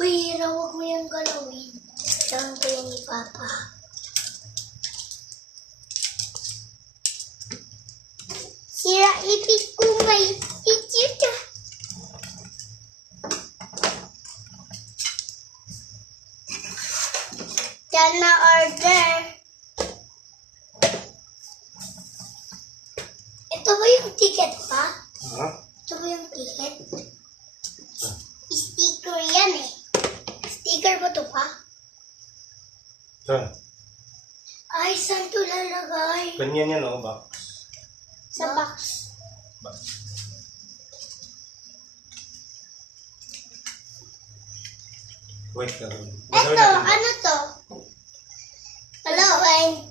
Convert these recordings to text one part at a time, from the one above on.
Uy, Hira, huwag mo yung galawin. Gawin ko yan ni Papa. Sira, ipit ko may itita. Yan na order. Ito ba yung ticket pa? Ha? Ito ba yung ticket? Sticker yan eh. Sticker ba ito pa? Saan? Ay, saan ito lalagay? Ganyan yan, oh, box. Sa box. Box. Wait lang. Ito, ano to? Hello, ano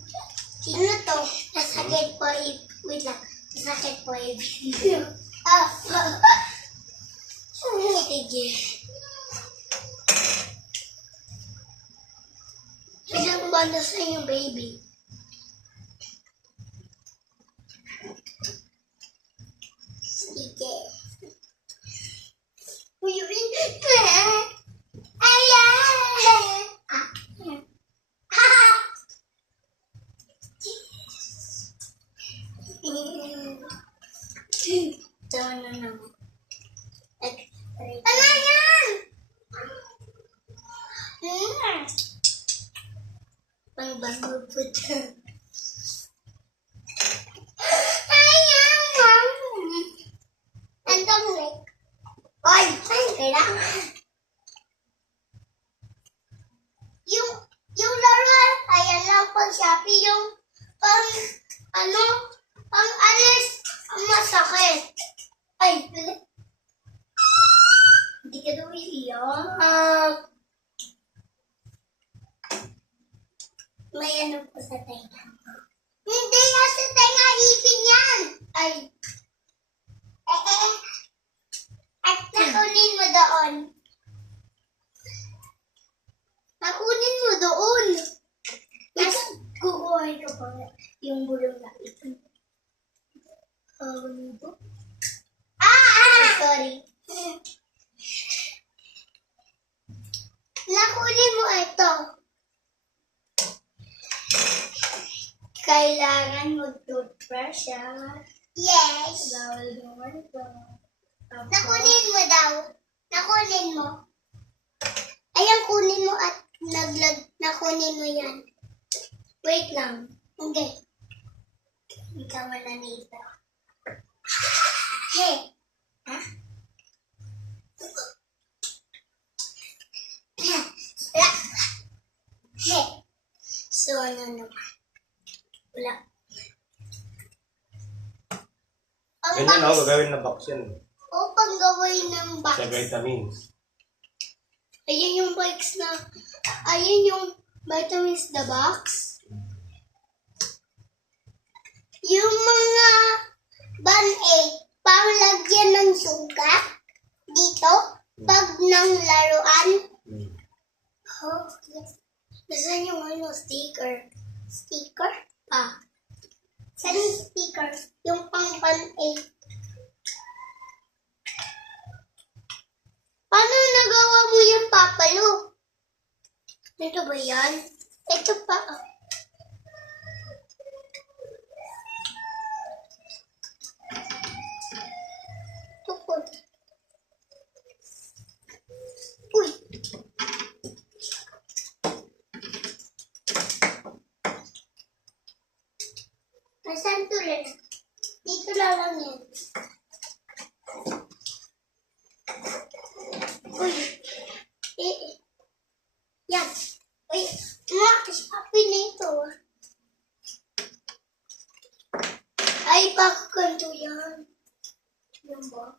to? Nasakit po wait lang. Nasakit po sige. Ilang buwan na sa yung baby? Sige. Uyuin. Ayan! Ito na naman. Ano yan? Pang-bago po ito. Ayan, Mom. Andong leg. Oy, saan kailangan? Yung laruan, ayan lang pang Shopee, yung pang alis, ang masakit. Ay, hindi ka daw iiyak. May ano po sa tenga. Hindi nga sa tenga, ipin yan. Ay. At nakunin mo doon. Nakunin mo doon. Mas kukuhay ka pa yung bulong na ito. Sorry. Nakunin mo ito. Kailangan mag-toothbrush siya. Yes. Bawal naman ito. Nakunin mo daw. Nakunin mo. Ayan, kunin mo at nakunin mo yan. Wait lang. Okay. Ikaw wala nito. Hey. Ha? Hey. So, ano naman? Wala. Ganyan, oh, gagawin na box yan. O, panggawin ng box. Sa vitamins. Ayan yung box na, ayan yung vitamins the box. Yung mga band-aid, panglagyan ng sugat dito, pag ng laruan. Oh, yes. Nasaan yung ano, sticker? Sticker? Saan yung sticker? Yung pang band-aid. Paano nagawa mo yung papalo? Ito ba yan? Ito pa. Ito po. Uy. Nasaan to rin? Dito lang yan. Uy. Yan. Uy. Shopee na ito. Ay, pakukanto yan. Yan ba?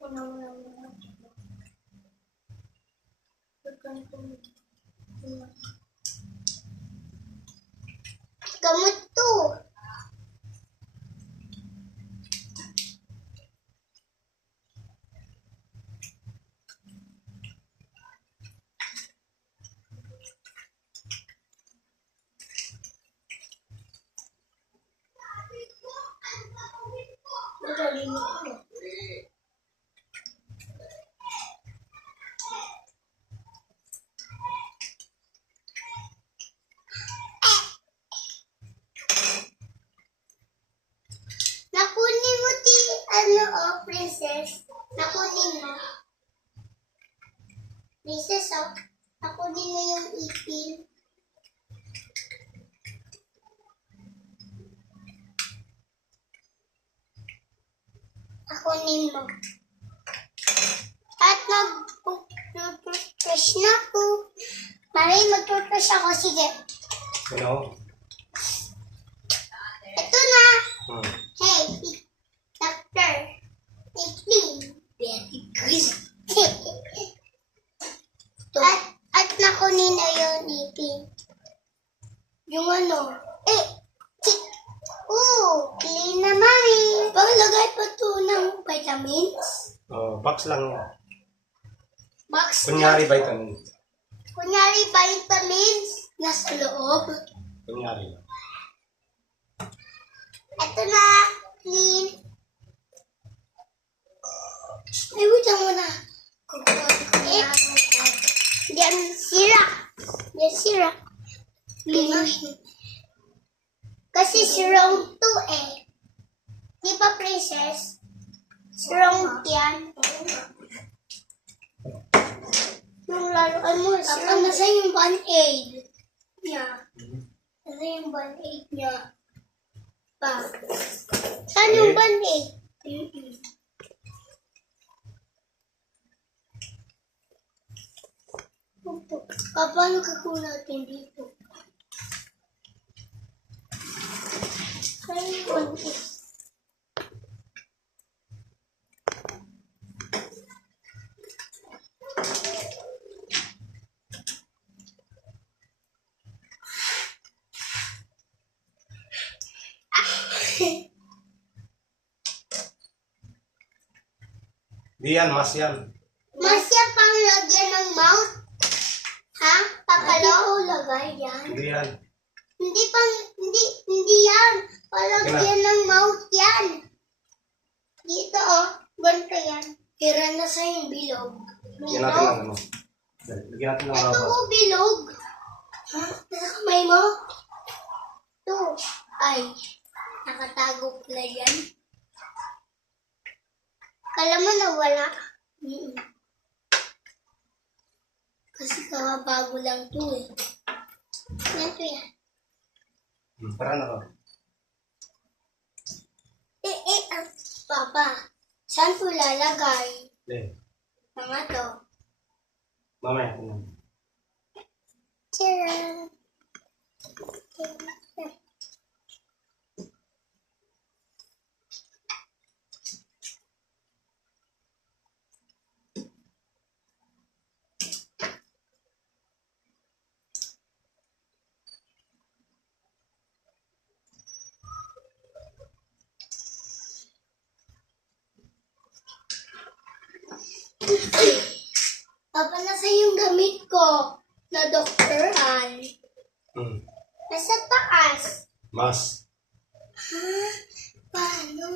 Wala. Pakukanto. Gamot to. Nakunin mo. Princess, oh. Nakunin mo yung ipin. Nakunin mo. At mag-toothbrush na po. Maray, mag-toothbrush ako. Sige. Ano? Ito na. Hmm. Hey, doctor. Clean. Very good. at nakunin na yun, ipin. Yung ano? Clean na, mami. Paglagay pa to ng vitamins. Box lang. Box Kunyari vitamins. Kunyari, vitamins. Nasa loob. Kunyari. Ito na. Clean. Ay, wait lang muna. Diyan, sira. Diyan, sira. Clean. Kasi strong to eh. Di ba, princess? Strong yan. Yung laruan mo, strong. Nasa yung band-aid niya. Nasa yung band-aid niya. Pa. Saan yung band-aid? Paano kakuha natin dito? Saan yung band-aid? Di yan, mas yan. Masya pang lagyan ng mouth? Ha? Papalo? Lagay yan. Hindi yan. Hindi yan. Palagyan ng mouth yan. Dito oh. Ganito yan. Tira na sa yung bilog. Lagyan natin ng ano. Lagyan natin ng Ito rubber. oh, bilog. Ha? Nasa kamay mo? Ito. Ay. Nakatago pala yan. Kala mo nawala? Kasi kakabago lang to eh. Yan to yan. Para na ka. Papa, saan ko lalagay? Hindi. Mga to. Mamaya. Tingnan. Tira. Papa, nasa yung gamit ko na doktoran. Nasa taas. Mas. Ha? Paano?